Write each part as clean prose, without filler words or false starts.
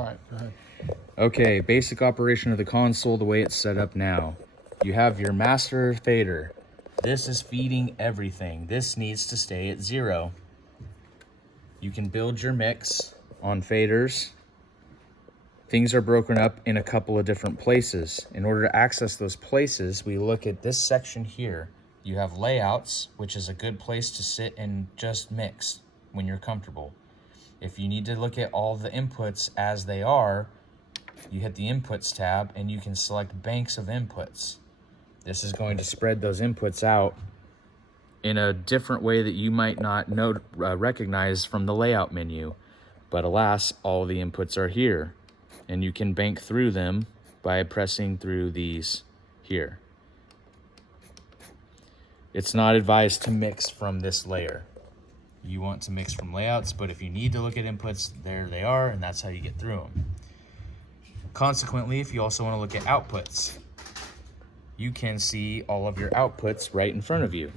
All right, go ahead. Okay, basic operation of the console, the way it's set up now. You have your master fader. This is feeding everything. This needs to stay at 0. You can build your mix on faders. Things are broken up in a couple of different places. In order to access those places, we look at this section here. You have layouts, which is a good place to sit and just mix when you're comfortable. If you need to look at all the inputs as they are, you hit the inputs tab and you can select banks of inputs. This is going to spread those inputs out in a different way that you might not recognize from the layout menu. But alas, all the inputs are here, and you can bank through them by pressing through these here. It's not advised to mix from this layer. You want to mix from layouts, but if you need to look at inputs, there they are, and that's how you get through them. Consequently, if you also want to look at outputs, you can see all of your outputs right in front of you.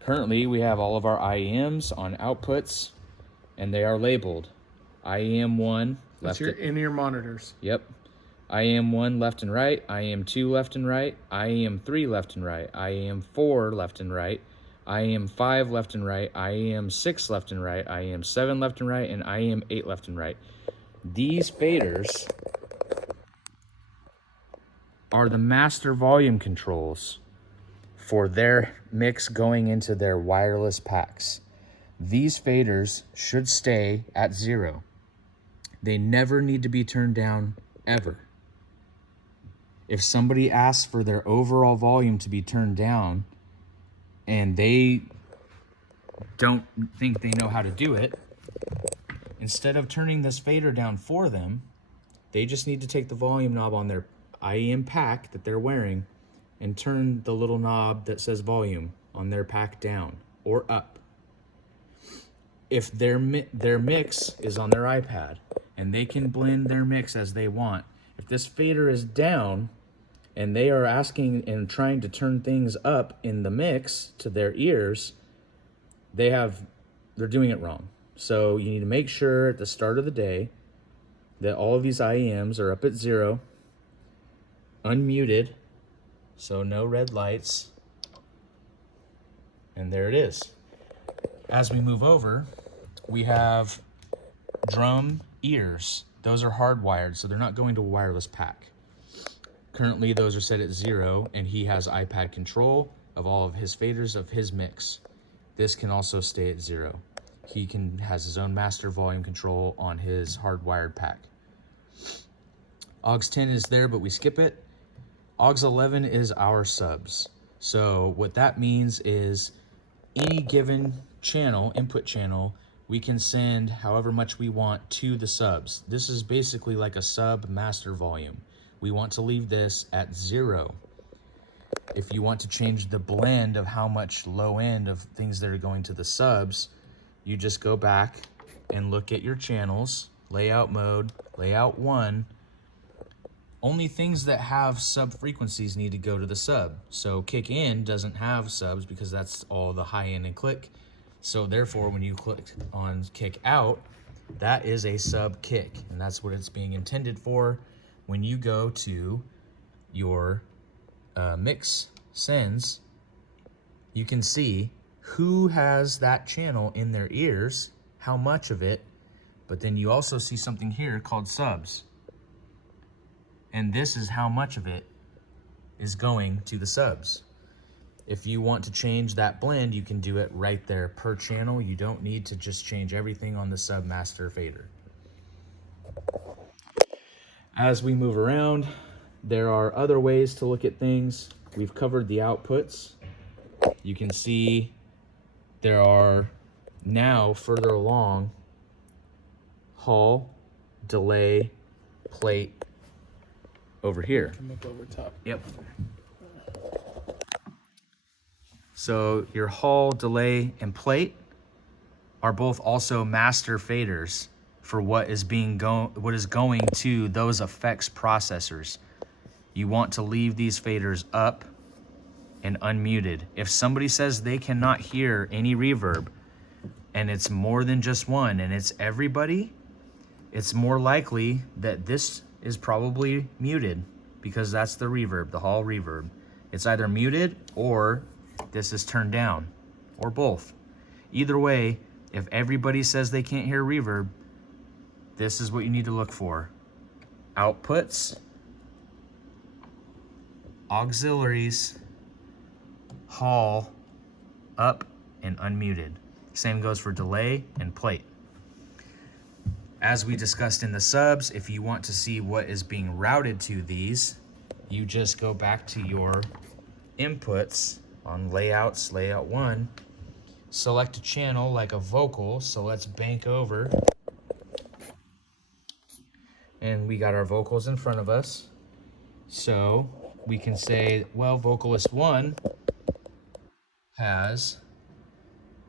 Currently, we have all of our IEMs on outputs, and they are labeled. IEM1 That's your in-ear monitors. Yep. IEM1 left and right, IEM2 left and right, IEM3 left and right, IEM4 left and right, IEM5 left and right, IEM6 left and right, IEM7 left and right, and IEM8 left and right. These faders are the master volume controls for their mix going into their wireless packs. These faders should stay at 0. They never need to be turned down, ever. If somebody asks for their overall volume to be turned down and they don't think they know how to do it, instead of turning this fader down for them, they just need to take the volume knob on their IEM pack that they're wearing and turn the little knob that says volume on their pack down or up. If their mix is on their iPad and they can blend their mix as they want, if this fader is down and they are asking and trying to turn things up in the mix to their ears, they're doing it wrong. So you need to make sure at the start of the day that all of these IEMs are up at 0, unmuted, so no red lights, and there it is. As we move over, we have drum ears. Those are hardwired, so they're not going to a wireless pack. Currently, those are set at 0, and he has iPad control of all of his faders of his mix. This can also stay at 0. He has his own master volume control on his hardwired pack. AUX 10 is there, but we skip it. AUX 11 is our subs. So what that means is any given channel, input channel, we can send however much we want to the subs. This is basically like a sub master volume. We want to leave this at 0. If you want to change the blend of how much low end of things that are going to the subs, you just go back and look at your channels, layout mode, layout 1. Only things that have sub frequencies need to go to the sub. So kick in doesn't have subs because that's all the high end and click. So therefore, when you click on kick out, that is a sub kick, and that's what it's being intended for. When you go to your mix sends, you can see who has that channel in their ears, how much of it, but then you also see something here called subs. And this is how much of it is going to the subs. If you want to change that blend, you can do it right there per channel. You don't need to just change everything on the sub master fader. As we move around, there are other ways to look at things. We've covered the outputs. You can see there are now further along Hall, delay, plate over here. Come up over top. Yep. So your Hall, delay, and plate are both also master faders for what is going to those effects processors. You want to leave these faders up and unmuted. If somebody says they cannot hear any reverb and it's more than just one and it's everybody, it's more likely that this is probably muted because that's the reverb, the hall reverb. It's either muted or this is turned down, or both. Either way, if everybody says they can't hear reverb, this is what you need to look for. Outputs, auxiliaries, hall, up, and unmuted. Same goes for delay and plate. As we discussed in the subs, if you want to see what is being routed to these, you just go back to your inputs on layouts, layout 1, select a channel like a vocal, so let's bank over. And we got our vocals in front of us. So we can say, well, vocalist 1 has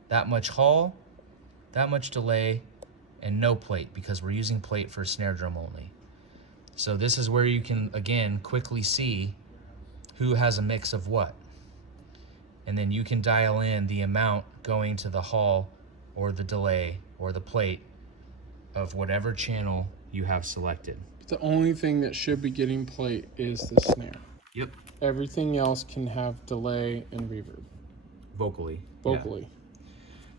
that much hall, that much delay, and no plate because we're using plate for snare drum only. So this is where you can, again, quickly see who has a mix of what. And then you can dial in the amount going to the hall or the delay or the plate of whatever channel you have selected. The only thing that should be getting plate is the snare. Yep. Everything else can have delay and reverb. Vocally. Vocally. Yeah.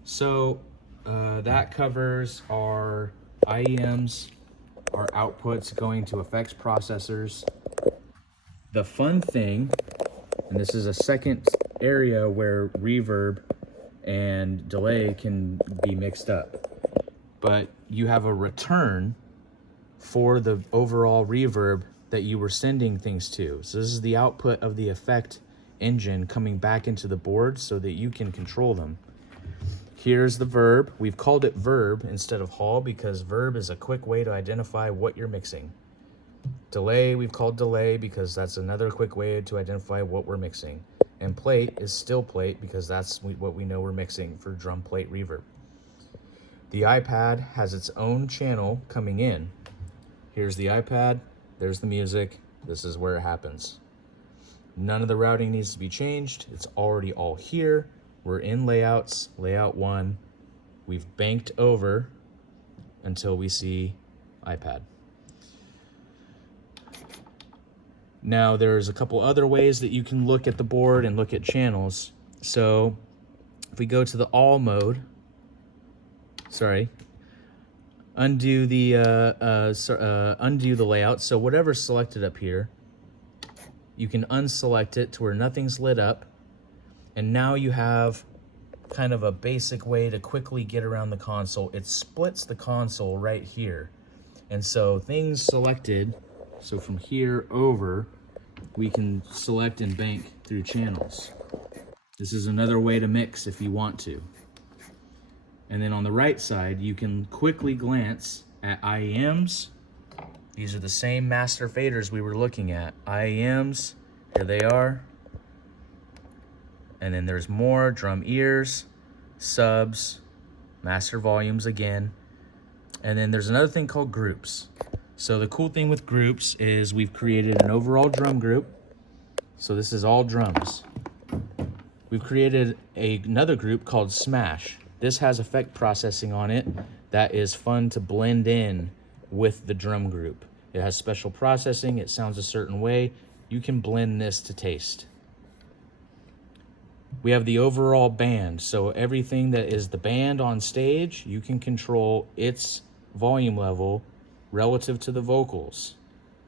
So that covers our IEMs, our outputs going to effects processors. The fun thing, and this is a second area where reverb and delay can be mixed up, but you have a return for the overall reverb that you were sending things to. So this is the output of the effect engine coming back into the board so that you can control them. Here's the verb. We've called it verb instead of hall because verb is a quick way to identify what you're mixing. Delay, we've called delay because that's another quick way to identify what we're mixing. And plate is still plate because that's what we know we're mixing for drum plate reverb. The iPad has its own channel coming in. Here's the iPad, there's the music, this is where it happens. None of the routing needs to be changed. It's already all here. We're in layouts, layout 1. We've banked over until we see iPad. Now there's a couple other ways that you can look at the board and look at channels. So if we go to the all mode, undo the layout. So whatever's selected up here, you can unselect it to where nothing's lit up. And now you have kind of a basic way to quickly get around the console. It splits the console right here. And so things selected, so from here over, we can select and bank through channels. This is another way to mix if you want to. And then on the right side, you can quickly glance at IEMs. These are the same master faders we were looking at. IEMs, here they are. And then there's more drum ears, subs, master volumes again. And then there's another thing called groups. So the cool thing with groups is we've created an overall drum group. So this is all drums. We've created another group called Smash. This has effect processing on it that is fun to blend in with the drum group. It has special processing, it sounds a certain way. You can blend this to taste. We have the overall band, so everything that is the band on stage, you can control its volume level relative to the vocals.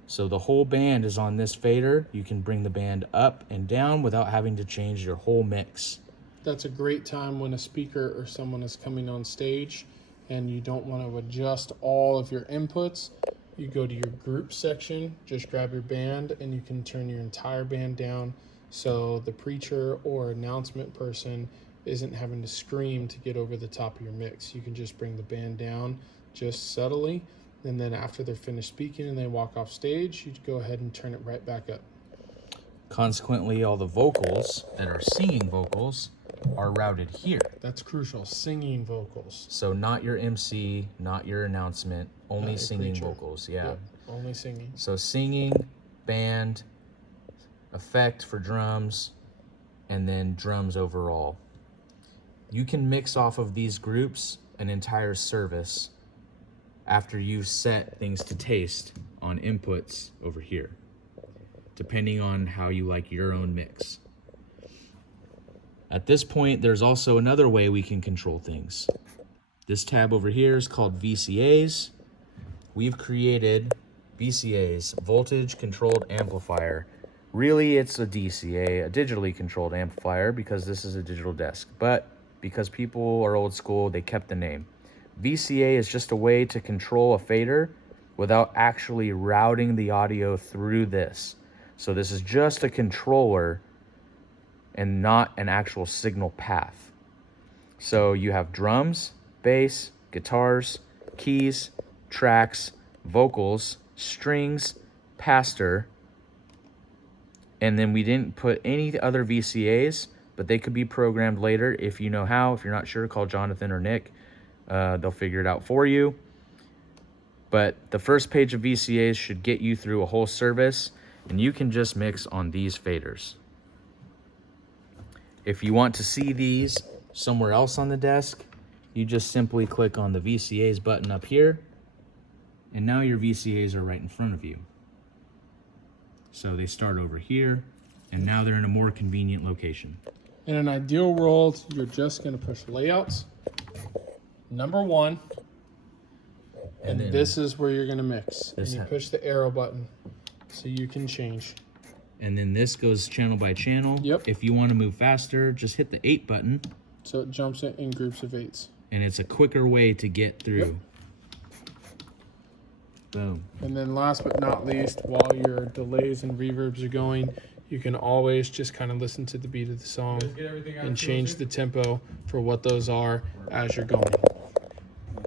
So the whole band is on this fader. You can bring the band up and down without having to change your whole mix. That's a great time when a speaker or someone is coming on stage and you don't want to adjust all of your inputs. You go to your group section, just grab your band, and you can turn your entire band down so the preacher or announcement person isn't having to scream to get over the top of your mix. You can just bring the band down just subtly, and then after they're finished speaking and they walk off stage, you go ahead and turn it right back up. Consequently, all the vocals that are singing vocals are routed here. That's crucial, singing vocals. So not your MC, not your announcement, only singing preacher. vocals, yeah. Yep, only singing. So singing, band, effect for drums, and then drums overall. You can mix off of these groups an entire service after you've set things to taste on inputs over here, depending on how you like your own mix. At this point, there's also another way we can control things. This tab over here is called VCAs. We've created VCAs, voltage controlled amplifier. Really, it's a DCA, a digitally controlled amplifier, because this is a digital desk. But because people are old school, they kept the name. VCA is just a way to control a fader without actually routing the audio through this. So this is just a controller and not an actual signal path. So you have drums, bass, guitars, keys, tracks, vocals, strings, pastor, and then we didn't put any other VCAs, but they could be programmed later if you know how. If you're not sure, call Jonathan or Nick. They'll figure it out for you. But the first page of VCAs should get you through a whole service, and you can just mix on these faders. If you want to see these somewhere else on the desk, you just simply click on the VCAs button up here, and now your VCAs are right in front of you. So they start over here, and now they're in a more convenient location. In an ideal world, you're just going to push layouts, number 1, and then this is where you're going to mix. And this you push the arrow button so you can change. And then this goes channel by channel. Yep. If you want to move faster, just hit the 8 button. So it jumps it in groups of 8s. And it's a quicker way to get through. Yep. Boom. And then last but not least, while your delays and reverbs are going, you can always just kind of listen to the beat of the song and change the tempo for what those are as you're going.